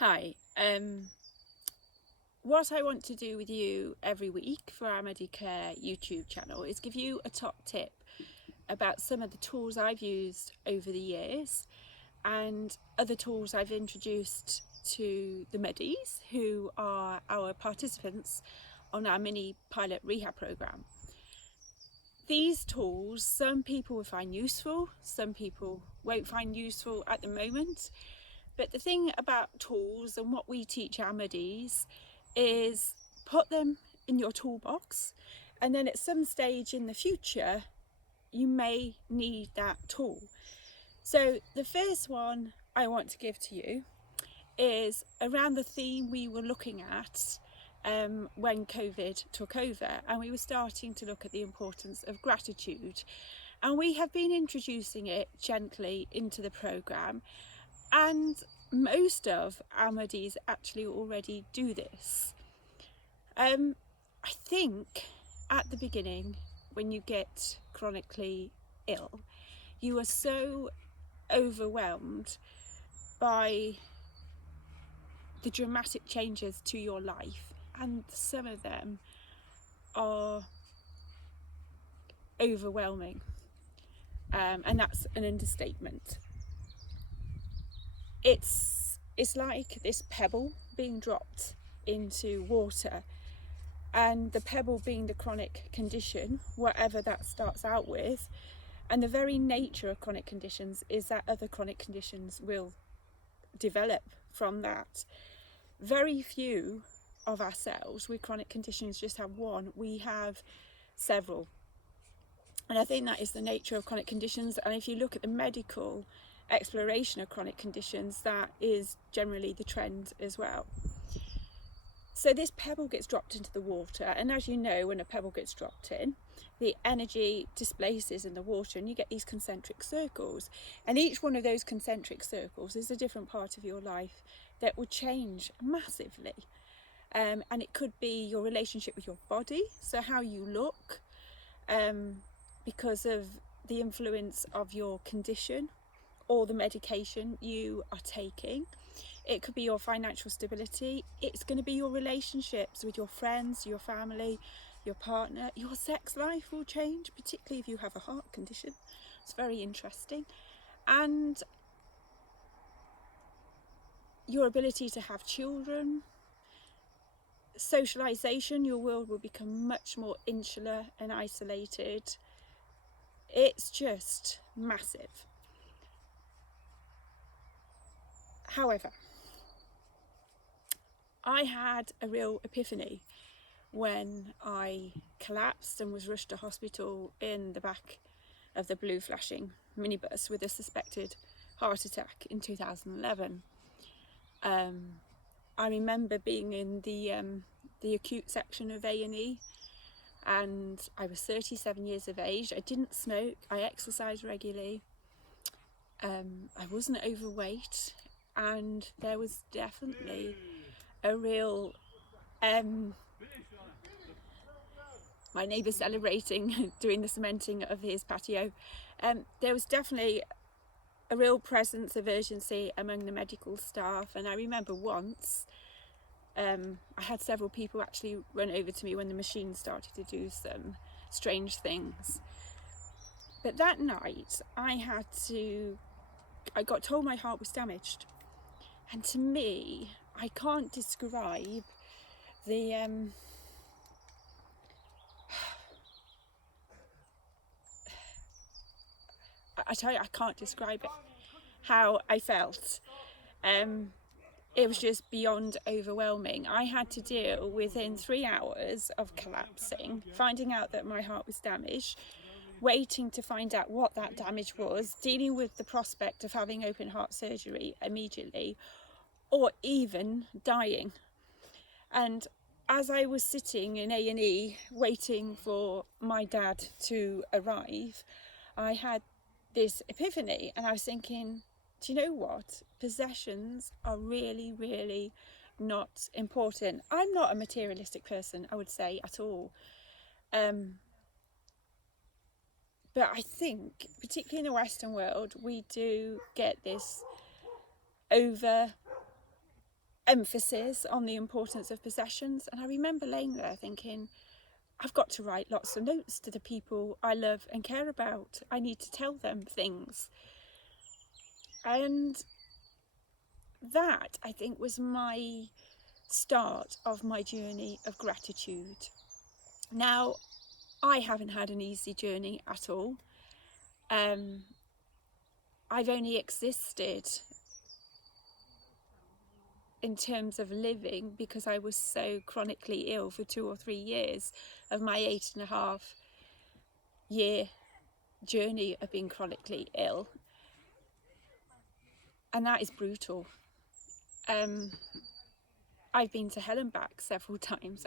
Hi, what I want to do with you every week for our Medicare YouTube channel is give you a top tip about some of the tools I've used over the years and other tools I've introduced to the Muddies, who are our participants on our mini pilot rehab program. These tools, some people will find useful, some people won't find useful at the moment. But the thing about tools and what we teach our Muddies is put them in your toolbox, and then at some stage in the future you may need that tool. So the first one I want to give to you is around the theme we were looking at when COVID took over, and we were starting to look at the importance of gratitude, and we have been introducing it gently into the programme, and most of our Muddies actually already do this. I think at the beginning, when you get chronically ill, you are so overwhelmed by the dramatic changes to your life, and some of them are overwhelming, and that's an understatement. It's like this pebble being dropped into water, and the pebble being the chronic condition, whatever that starts out with. And the very nature of chronic conditions is that other chronic conditions will develop from that. Very few of ourselves with chronic conditions just have one, we have several. And I think that is the nature of chronic conditions. And if you look at the medical exploration of chronic conditions, that is generally the trend as well. So this pebble gets dropped into the water, and as you know, when a pebble gets dropped in, the energy displaces in the water and you get these concentric circles, and each one of those concentric circles is a different part of your life that will change massively. And it could be your relationship with your body, so how you look, because of the influence of your condition or the medication you are taking. It could be your financial stability. It's going to be your relationships with your friends, your family, your partner. Your sex life will change, particularly if you have a heart condition. It's very interesting. And your ability to have children, socialization, your world will become much more insular and isolated. It's just massive. However, I had a real epiphany when I collapsed and was rushed to hospital in the back of the blue flashing minibus with a suspected heart attack in 2011. I remember being in the acute section of A&E, and I was 37 years of age. I didn't smoke, I exercised regularly, I wasn't overweight, and there was definitely a real my neighbour celebrating doing the cementing of his patio. There was definitely a real presence of urgency among the medical staff, and I remember once I had several people actually run over to me when the machine started to do some strange things. But that night I got told my heart was damaged, and to me, I can't describe the I tell you, I can't describe it, how I felt. It was just beyond overwhelming. I had to deal within 3 hours of collapsing, finding out that my heart was damaged, waiting to find out what that damage was, dealing with the prospect of having open heart surgery immediately, or even dying. And as I was sitting in A&E waiting for my dad to arrive, I had this epiphany, and I was thinking, do you know what? Possessions are really, really not important. I'm not a materialistic person, I would say, at all. But I think, particularly in the Western world, we do get this over emphasis on the importance of possessions. And I remember laying there thinking, I've got to write lots of notes to the people I love and care about. I need to tell them things. And that, I think, was my start of my journey of gratitude. Now, I haven't had an easy journey at all. I've only existed in terms of living because I was so chronically ill for 2 or 3 years of my 8.5-year journey of being chronically ill. And that is brutal. I've been to hell and back several times,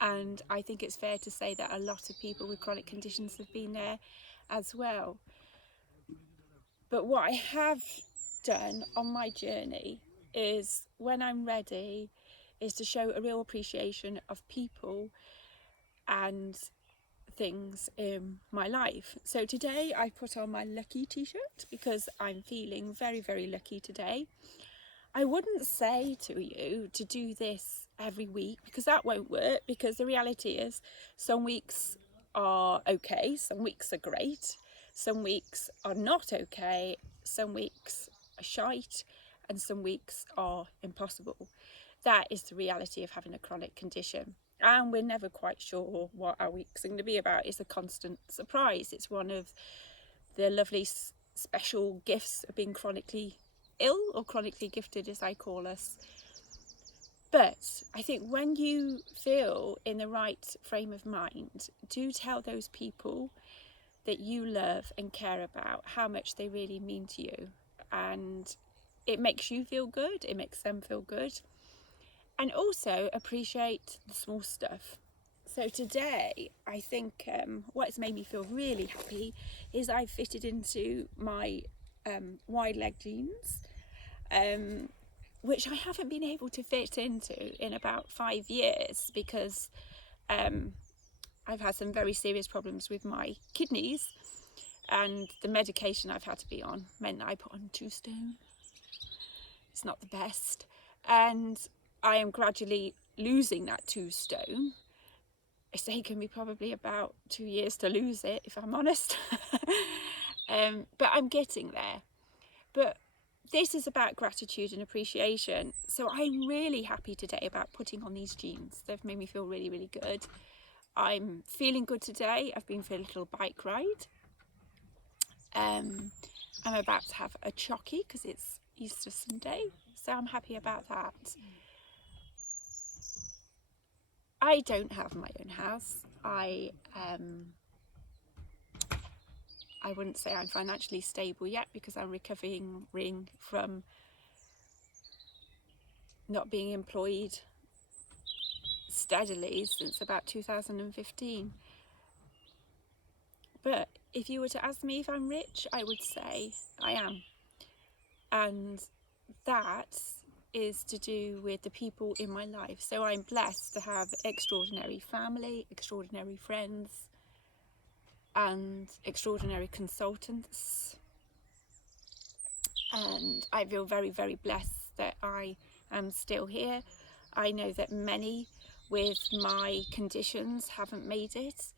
and I think it's fair to say that a lot of people with chronic conditions have been there as well. But what I have done on my journey is, when I'm ready, is to show a real appreciation of people and things in my life. So today I put on my lucky t-shirt because I'm feeling very, very lucky today. I wouldn't say to you to do this every week because that won't work, because the reality is some weeks are okay, some weeks are great, some weeks are not okay, some weeks are shite, and some weeks are impossible. That is the reality of having a chronic condition, and we're never quite sure what our weeks are going to be about. It's a constant surprise. It's one of the lovely special gifts of being chronically ill, or chronically gifted as I call us. But I think when you feel in the right frame of mind, do tell those people that you love and care about how much they really mean to you. And it makes you feel good, it makes them feel good. And also appreciate the small stuff. So today, I think what has made me feel really happy is I fitted into my wide leg jeans, which I haven't been able to fit into in about 5 years because I've had some very serious problems with my kidneys, and the medication I've had to be on meant that I put on 2 stone. It's not the best, and I am gradually losing that 2 stone. It's taken me probably about 2 years to lose it, if I'm honest. But I'm getting there. But this is about gratitude and appreciation. So I'm really happy today about putting on these jeans. They've made me feel really, really good. I'm feeling good today. I've been for a little bike ride. I'm about to have a chocky because it's Easter Sunday. So I'm happy about that. I don't have my own house. I wouldn't say I'm financially stable yet because I'm recovering from not being employed steadily since about 2015. But if you were to ask me if I'm rich, I would say I am. And that is to do with the people in my life. So I'm blessed to have extraordinary family, extraordinary friends, and extraordinary consultants. And I feel very, very blessed that I am still here. I know that many with my conditions haven't made it.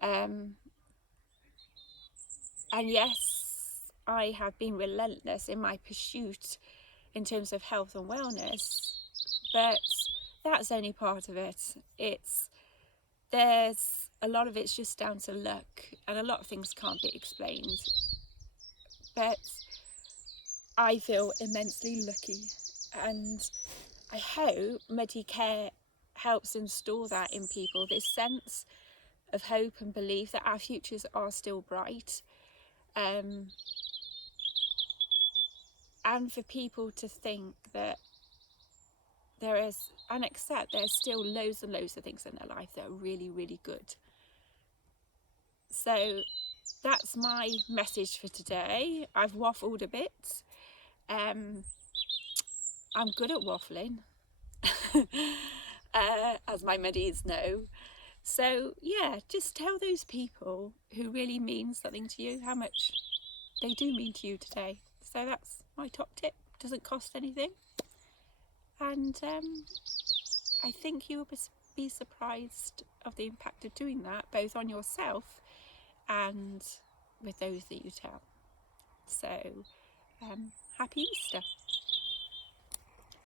And yes, I have been relentless in my pursuit in terms of health and wellness, but that's only part of it. There's a lot of it's just down to luck, and a lot of things can't be explained. But I feel immensely lucky, and I hope Muddy Care helps install that in people, this sense of hope and belief that our futures are still bright, and for people to think that there is, and accept there's still loads and loads of things in their life that are really, really good. So that's my message for today. I've waffled a bit. I'm good at waffling, as my Muddies know. So yeah, just tell those people who really mean something to you how much they do mean to you today. So that's my top tip. Doesn't cost anything, And I think you will be surprised of the impact of doing that, both on yourself and with those that you tell. So, happy Easter.